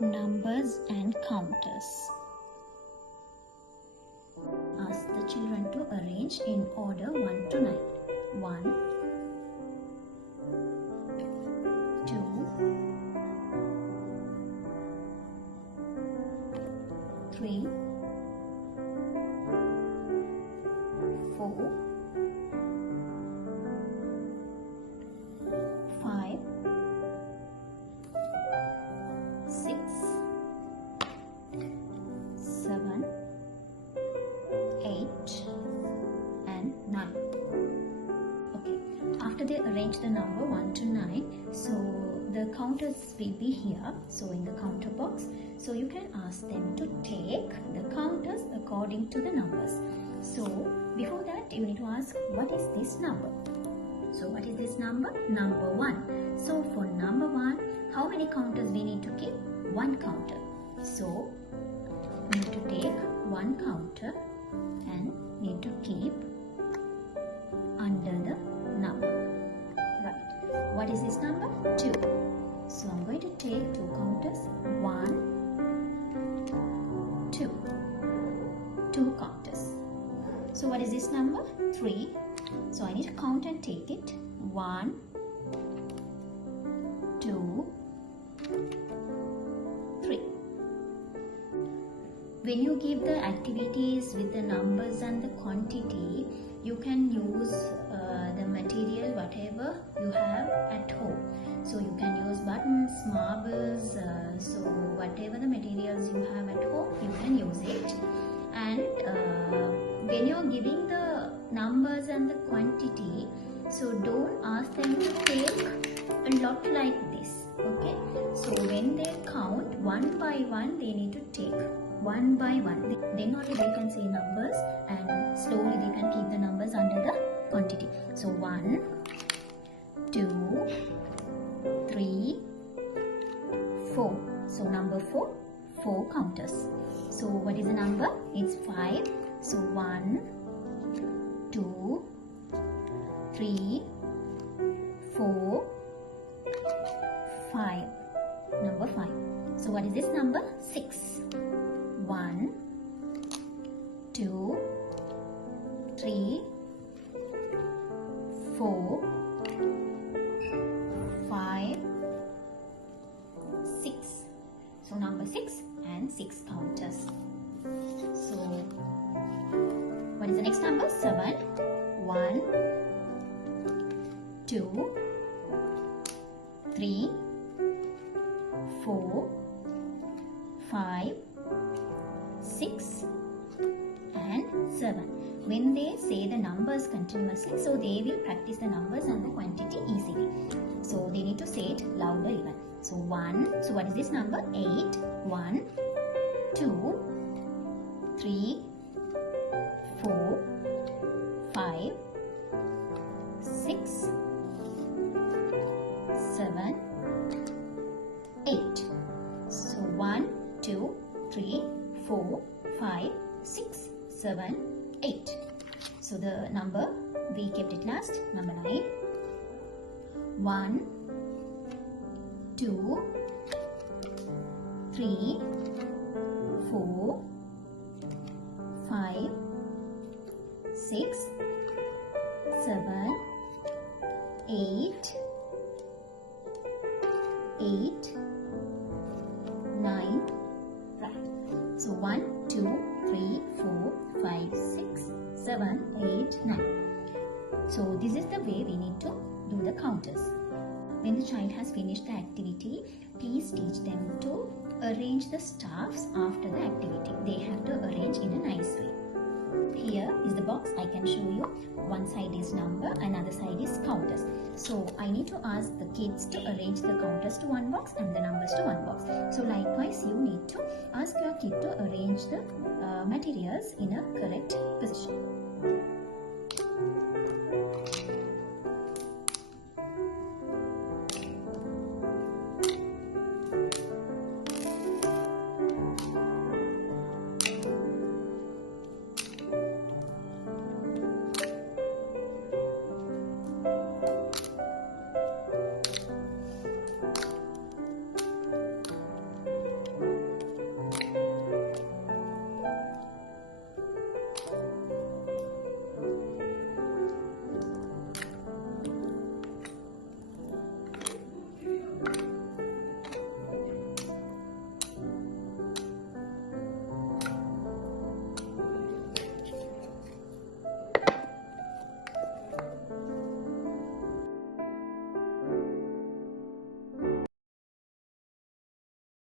numbers and counters. Ask the children to arrange in order 1 to 9. 1, 2, 3, 4, 5, 6, 7, 8 and 9. Okay, after they arrange the number 1 to 9, so the counters will be here, so in the counter box. So you can ask them to take the counters according to the numbers. So before that, you need to ask, what is this number? So what is this number? Number 1. So for number 1, how many counters we need to keep? 1 counter. So we need to take 1 counter and need to keep under the number. Right. What is this number? 2. So I'm going to take 2 counters. 1, 2. 2 counters. So what is this number? 3. So I need to count and take it. 1, 2, 3. When you give the activities with the numbers and the quantity, you can use the material whatever you have at home. So you can use buttons, marbles, so whatever the materials you have at home, you can use it. And when you're giving the numbers and the quantity, so don't ask them to take a lot like this. Okay, so when they count 1 by 1, they need to take 1 by 1. Then only they can say numbers, and slowly they can keep the numbers under the quantity. So 1, 2, 3, 4. So number 4, 4 counters. So what is the number? It's 5. So 1, 2, 3, 4, 5. Number 5. So what is this number? 6. 1, 2, 3, 4, 5, 6. So number 6 and 6 counters. So what is the next number? 7. 1, 2, 3, 4, 5, 6 and 7. When they say the numbers continuously, so they will practice the numbers and the quantity easily. So they need to say it louder even. So 1, so what is this number? 8. 1, 2, 3, 4, 5, 6, 7, 8. So 1, 2, 3, 4, 5, 6, 7, 8. So the number we kept it last, number 9. 1, 2, 3, 4, 5, 6, 7, 8, 9. Right. So 1, 2, 3, 4, 5, 6, 7, 8, 9. So this is the way we need to do the counters. When the child has finished the activity, please teach them to arrange the stuffs after the activity. They have to arrange in a nice way. Here is the box. I can show you. One side is number, another side is counters. So I need to ask the kids to arrange the counters to one box and the numbers to one box. So likewise, you need to ask your kid to arrange the materials in a correct position.